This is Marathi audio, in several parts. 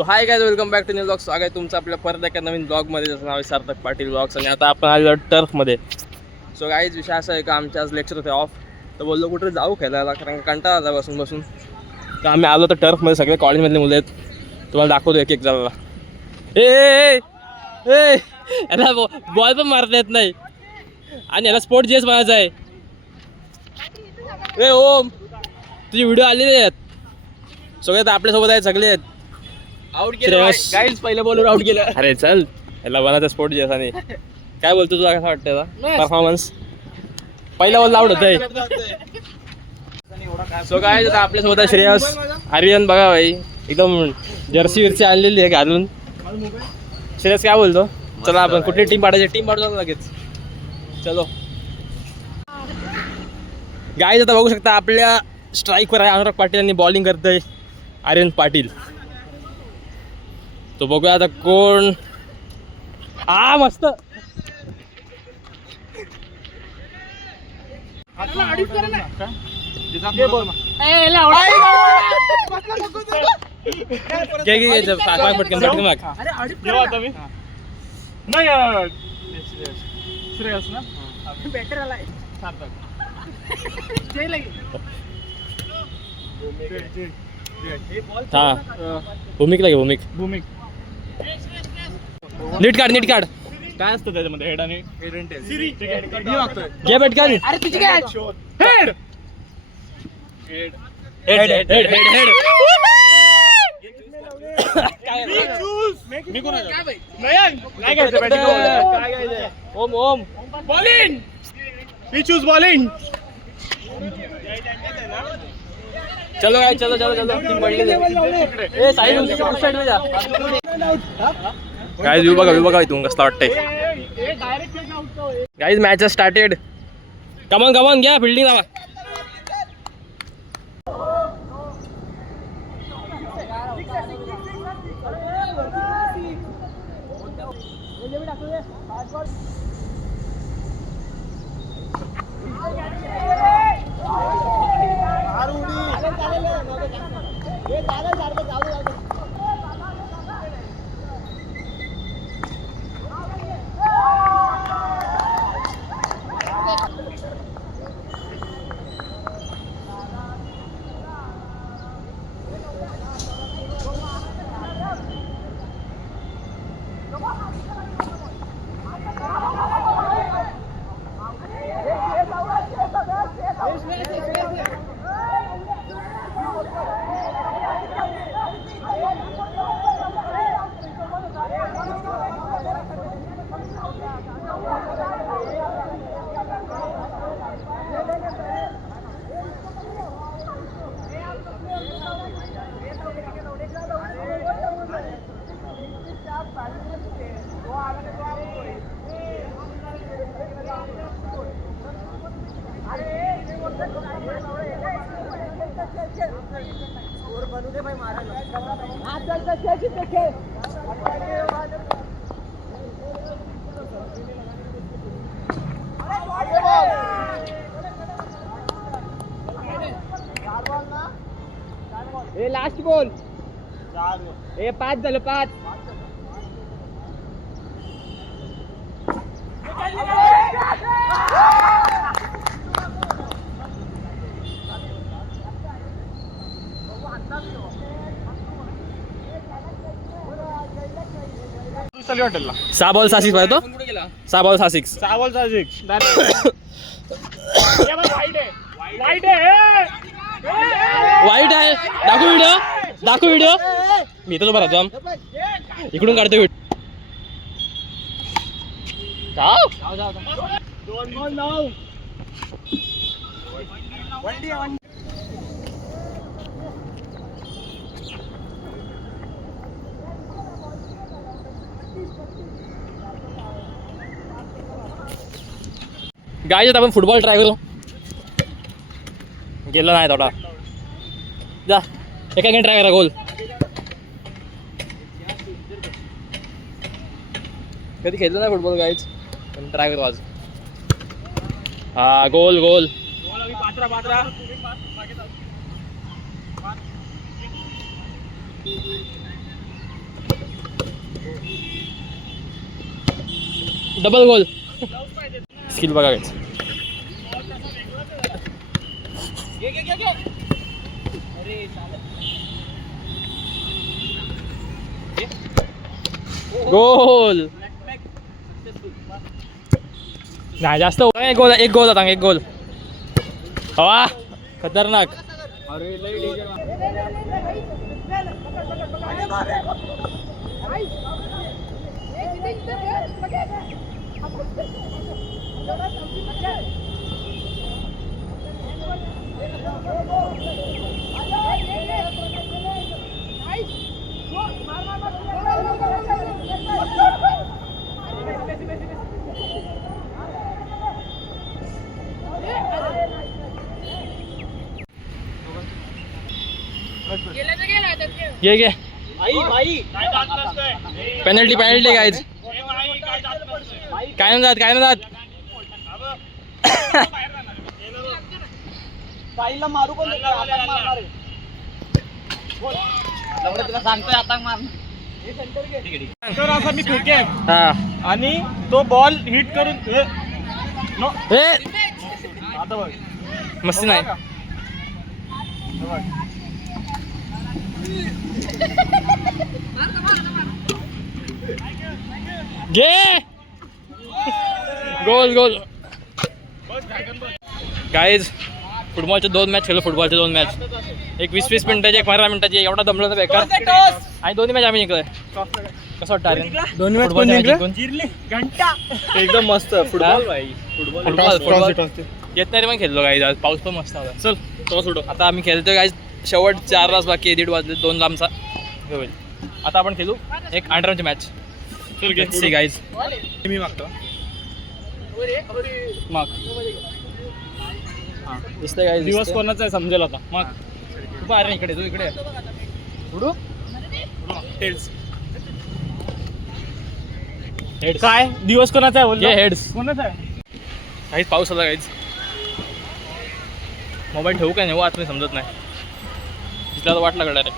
So hi guys, welcome back to new blog. स्वागत आहे तुमचं आपल्या परत एका नवीन ब्लॉगमध्ये, ज्याचं नाव आहे सार्थक पाटील ब्लॉग्स. आणि आता आपण आलेलो टर्फमध्ये. सो गाईज, विषय असा आहे का आमच्या आज लेक्चर होते ऑफ, तर बोललो कुठे जाऊ खेळायला, कारण कंटाळा आला बसून बसून. तर आम्ही आलो तर टर्फमध्ये, सगळे कॉलेजमधले मुलं आहेत. तुम्हाला दाखवतो एक एक जणाला. याला बॉल पण मारता येत नाही आणि याला स्पोर्ट जेस बनायचा आहे. ओम, तुझी व्हिडिओ आलेली आहेत सगळे, तर आपल्यासोबत आहेत सगळे आहेत. आउट केलं गाईज, पहिलं बॉलवर आउट केलं. अरे चल, याला बनायचा स्पोर्ट जेस. आणि काय बोलतो तुला, कसं वाटतं याला परफॉर्मन्स? पहिला बॉल आउट होत आहे. सो काय आता आपल्यासोबत आहे श्रेयस, आर्यन. बघा भाई, एकदम जर्सी विरसी आणलेली आहे घालून. श्रेयस काय बोलतो? चला आपण कुठली टीम पाडायची? टीम पाडतो लगेच, चलो. गाईज आता बघू शकता आपल्या स्ट्राईकवर आहे अनुराग पाटील आणि बॉलिंग करतोय आर्यन पाटील. तो बघूया आता कोण. मस्त. भूमिक लागे, भूमिक नीट काढ, नीट काढ. काय असतं त्याच्यामध्ये? हेड आणि हेड अँड टेल. घे पटकन. अरे तुझी काय? Head head head head head head. मी कोण आहे? नयन. काय घ्यायचं बॅटिंग? काय घ्यायचं? ओम ओम बॉलिंग. मी चूज बॉलिंग. चलो काय, चलो चलो चलो. टीम पडली. ए साई, उस साइड में जा. गाइस व्यू बघा इथून कसं वाटतंय. Guys match started. Come on come on, घ्या फिल्डिंग लावा. Last ball. 5 झालं, 5. हॉटेलला 6 बॉल 6 सिक्स पाहिजे तो. 6 बॉल 6 सिक्स. 6 बॉल 6 6. वाईट आहे. वाईट आहे. दाखव व्हिडिओ. मी इथं उभा राहतो. इकडून काढतो व्हिडिओ. गाईज आपण फुटबॉल ट्राय करू. गेलं नाही थोडा. जा एका गेम ट्राय करा. गोल कधी खेळलो नाही फुटबॉल गाईज, पण ट्राय करू आज. गोल गोल. डबल गोल. स्किल बघा guys. गोल. नाही जास्त एक गोल होता एक गोल. वा खतरनाक. घे पेनल्टी गाईज. काय नाही जात साईला मारू पण तुला सांगतोय आता मार. तर असा मी फेकेन हा आणि तो बॉल हिट करून आता बघ मस्ती नाही. घे गोल गाईज. फुटबॉलचे 2 मॅच खेळलो. फुटबॉलचे 2 मॅच, एक 20-20 मिनिटाची, एक 15 मिनिटाची. एवढा दमलो ना बेकार. आणि दोन्ही मॅच आम्ही जिंकलोय. कसं वाटतं अरे? दोन्ही मॅच घंटा एकदम मस्त फुटबॉल भाई. फुटबॉल येत नाही पण खेळलो गाईज. आज पाऊस पण मस्त होता. चल तो सोडो. आता आम्ही खेळतोय गाईज. शेवट 4 तास बाकी, 1:30 वाजले. 2 लांबचा होईल. आता आपण खेळू एक अंडरची मॅच. See guys. मी मागतो मग दिसतंय गाईज. दिवस कोणाचा आहे समजेल आता. मग तू अरे इकडे, तू इकडे उडू. हेड्स काय दिवस कोणाचा आहे बोल. हेड्स कोणाचा आहे? काहीच पाऊस आला काहीच. मोबाईल ठेवू काय नेऊ आता समजत नाही. तिथला तर वाटला कडा रे.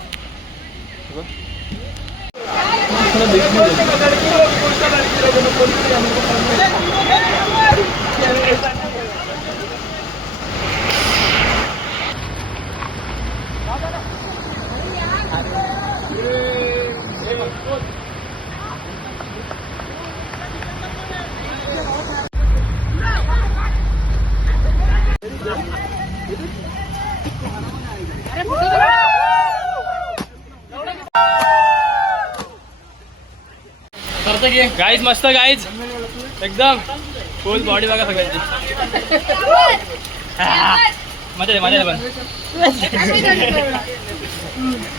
गाईज मस्त गाईज एकदम फुल बॉडी बघा सगळ्यांची. मजा पण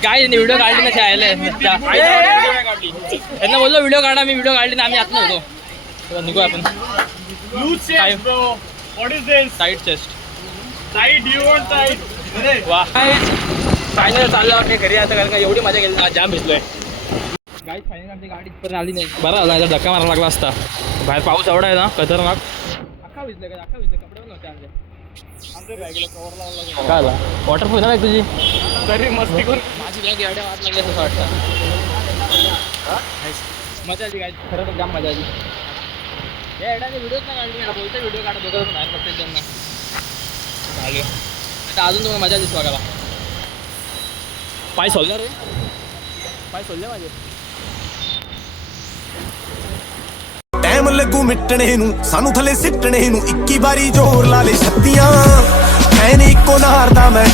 काय व्हिडिओ काढली ना खेळायला. त्यांना बोललो व्हिडिओ काढा. मी व्हिडिओ काढली ना. आम्ही आत नव्हतो. निघू आपण. Tight chest. वा फायनल चाललं वाटते घरी आता. कारण का एवढी मजा केली ना. जाम भिजलोय गाईज. फायनल आमची गाडी पण आली नाही. बरं आला याचा धक्का मारायला लागला असता. बाहेर पाऊस एवढा आहे ना खतरनाक. अख्खा भिजलं का? अख्खा भिजलं. कपडे पण नव्हते आमचे. काय आला वॉटरप्रूफ ना तुझी तरी मस्ती करून माझी बॅग एवढ्या वाट लागली असं वाटतं. मजा आली गाईज. खरं तर जाम मजा आली. या एवढ्या व्हिडिओच नाही काढली. बोलतो व्हिडिओ काढा दोघं बाहेर पडते त्यांना चालू. आता अजून तुम्हाला मजा दिसू बघायला. पाय सोडलं रे. पाय सोडले माझे. ਟਾਈਮ ਲੱਗੂ ਮਿਟਣੇ ਨੂੰ ਸਾਨੂੰ ਥੱਲੇ ਸਿੱਟਣੇ ਨੂੰ 21 ਵਾਰੀ ਜ਼ੋਰ ਲਾ ਲੈ ਛੱਤੀਆਂ ਐ ਨੀ ਇੱਕੋ ਨਾਰ ਦਾ ਮੈਂ